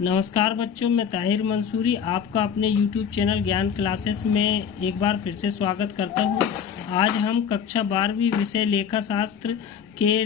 नमस्कार बच्चों, मैं ताहिर मंसूरी आपका अपने YouTube चैनल ज्ञान क्लासेस में एक बार फिर से स्वागत करता हूं। आज हम कक्षा 12वीं विषय लेखा शास्त्र के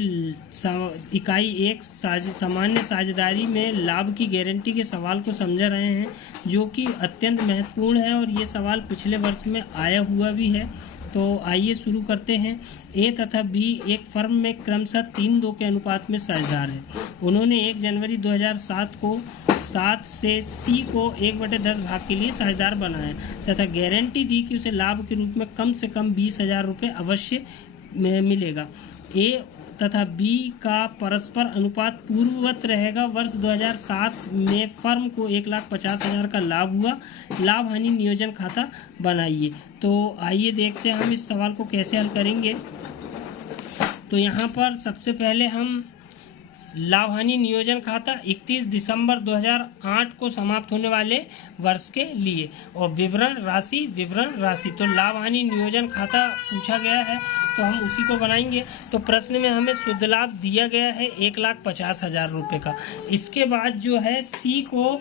इकाई 1 सामान्य साझेदारी में लाभ की गारंटी के सवाल को समझ रहे हैं, जो कि अत्यंत महत्वपूर्ण है और ये सवाल पिछले वर्ष में आया हुआ भी है। तो आइए शुरू करते हैं। ए तथा बी एक फर्म में क्रमशः 3:2 के अनुपात में साझेदार है। उन्होंने 1 जनवरी 2007 को 7 से सी को 1/10 भाग के लिए साझेदार बनाया तथा गारंटी दी कि उसे लाभ के रूप में कम से कम 20,000 रुपये अवश्य मिलेगा। ए तथा बी का परस्पर अनुपात पूर्ववत रहेगा। वर्ष 2007 में फर्म को 1,50,000 का लाभ हुआ। लाभ हानि नियोजन खाता बनाइए। तो आइए देखते हैं हम इस सवाल को कैसे हल करेंगे। तो यहाँ पर सबसे पहले हम लाभ हानि नियोजन खाता 31 दिसंबर 2008 को समाप्त होने वाले वर्ष के लिए और विवरण राशि तो लाभ हानि नियोजन खाता पूछा गया है, तो हम उसी को बनाएंगे। तो प्रश्न में हमें शुद्ध लाभ दिया गया है 1,50,000 रुपये का। इसके बाद जो है सी को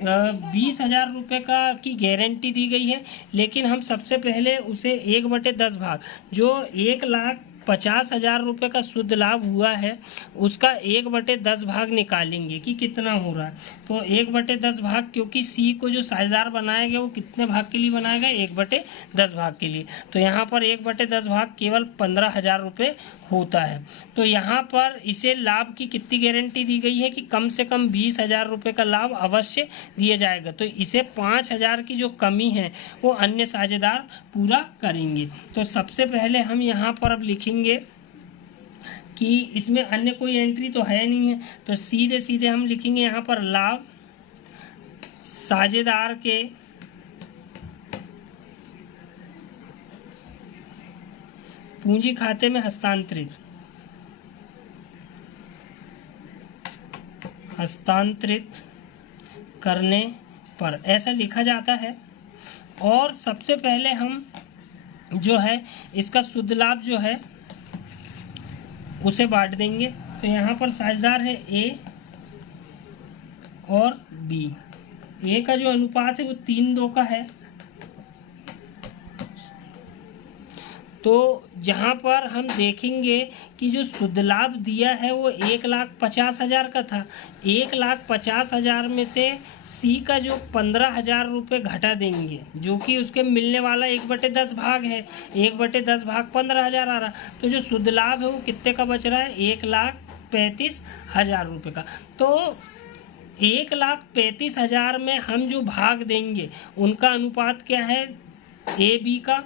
20,000 रुपये का की गारंटी दी गई है, लेकिन हम सबसे पहले उसे 1/10 भाग जो 1,50,000 रुपये का शुद्ध लाभ हुआ है उसका 1/10 भाग निकालेंगे कि कितना हो रहा है। तो 1/10 भाग, क्योंकि सी को जो साझेदार बनाया गया वो कितने भाग के लिए बनाया गया, 1/10 भाग के लिए। तो यहाँ पर 1/10 भाग केवल 15,000 रुपये होता है। तो यहाँ पर इसे लाभ की कितनी गारंटी दी गई है कि कम से कम 20,000 रुपये का लाभ अवश्य दिया जाएगा। तो इसे 5,000 की जो कमी है वो अन्य साझेदार पूरा करेंगे। तो सबसे पहले हम यहाँ पर अब लिखेंगे कि इसमें अन्य कोई एंट्री तो है नहीं है, तो सीधे सीधे हम लिखेंगे यहाँ पर लाभ साझेदार के पूंजी खाते में हस्तांतरित करने पर ऐसा लिखा जाता है। और सबसे पहले हम जो है इसका शुद्ध लाभ जो है उसे बांट देंगे। तो यहाँ पर साझेदार है ए और बी। ए का जो अनुपात है वो 3:2 का है। तो जहाँ पर हम देखेंगे कि जो शुद्ध लाभ दिया है वो 1,50,000 का था। 1,50,000 में से सी का जो 15,000 रुपये घटा देंगे, जो कि उसके मिलने वाला 1/10 भाग है। 1/10 भाग 15,000 आ रहा। तो जो शुद्ध लाभ है वो कितने का बच रहा है, 1,35,000 रुपये का। तो 1,35,000 में हम जो भाग देंगे उनका अनुपात क्या है, ए बी का,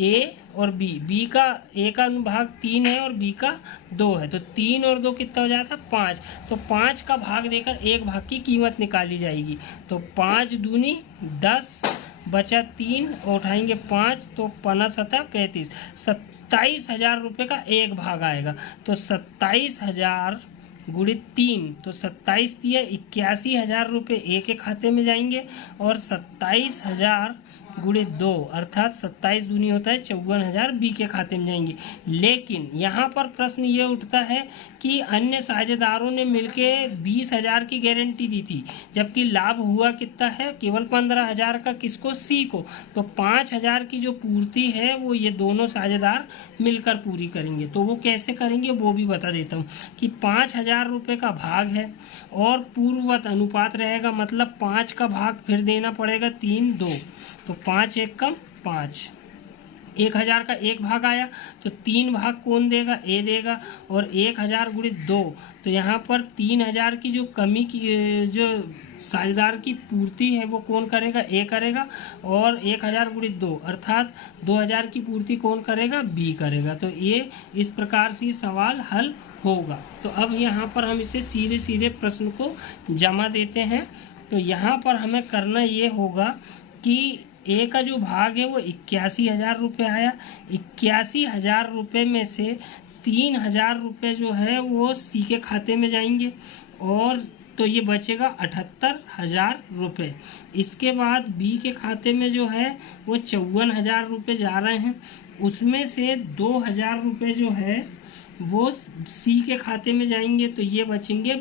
ए और बी का ए का अनुभाग 3 है और बी का 2 है। तो 3 और 2 कितना हो जाता है, 5। तो 5 का भाग देकर एक भाग की कीमत निकाली जाएगी। तो 5 दूनी 10 बचा 3 और उठाएंगे 5, तो 5 35 27,000 रुपये का एक भाग आएगा। तो 27,000 गुणित 3, तो 27 दिया 81,000 रुपये ए के खाते में जाएंगे और 27,000 गुणित 2 अर्थात 27 दूनी होता है 54,000 बी के खाते में जाएंगे। लेकिन यहाँ पर प्रश्न ये उठता है कि अन्य साझेदारों ने मिलके 20,000 की गारंटी दी थी, जबकि लाभ हुआ कितना है, केवल 15,000 का। किसको, सी को। तो 5,000 की जो पूर्ति है वो ये दोनों साझेदार मिलकर पूरी करेंगे। तो वो कैसे करेंगे वो भी बता देता हूँ कि 5,000 रुपये का भाग है और पूर्ववत अनुपात रहेगा, मतलब 5 का भाग फिर देना पड़ेगा 3:2। तो 5 एक कम 5, 1,000 का एक भाग आया तो 3 भाग कौन देगा, ए देगा। और 1,000 गुणित 2, तो यहाँ पर 3,000 की जो कमी की जो साझेदार की पूर्ति है वो कौन करेगा, ए करेगा। और 1,000 गुणित 2 अर्थात 2,000 की पूर्ति कौन करेगा, बी करेगा। तो ये इस प्रकार से सवाल हल होगा। तो अब यहाँ पर हम इसे सीधे सीधे प्रश्न को जमा देते हैं। तो यहाँ पर हमें करना ये होगा कि ए का जो भाग है वो 81,000 रुपये आया। 81,000 रुपये में से 3,000 रुपये जो है वो सी के खाते में जाएंगे और तो ये बचेगा 78,000 रुपये। इसके बाद बी के खाते में जो है वो 54,000 रुपये जा रहे हैं। उसमें से 2,000 रुपये जो है वो सी के खाते में जाएंगे, तो ये बचेंगे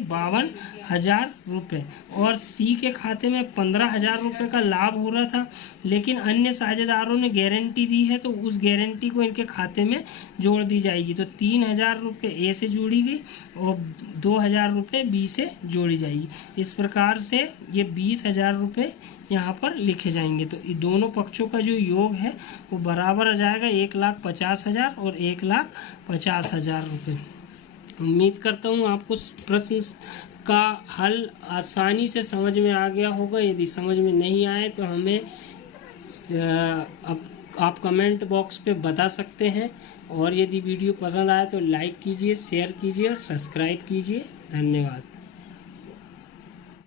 15,000 रुपये और सी के खाते में 15,000 रुपये का लाभ हो रहा था, लेकिन अन्य साझेदारों ने गारंटी दी है तो उस गारंटी को इनके खाते में जोड़ दी जाएगी। तो 3,000 रुपये ए से जोड़ी गई और 2,000 रुपये बी से जोड़ी जाएगी। इस प्रकार से ये 20,000 रुपये यहाँ पर लिखे जाएंगे। तो ये दोनों पक्षों का जो योग है वो बराबर आ जाएगा 1,50,000 और 1,50,000 रुपये। उम्मीद करता हूँ आपको प्रश्न का हल आसानी से समझ में आ गया होगा। यदि समझ में नहीं आए तो हमें आप कमेंट बॉक्स पे बता सकते हैं, और यदि वीडियो पसंद आए तो लाइक कीजिए, शेयर कीजिए और सब्सक्राइब कीजिए। धन्यवाद।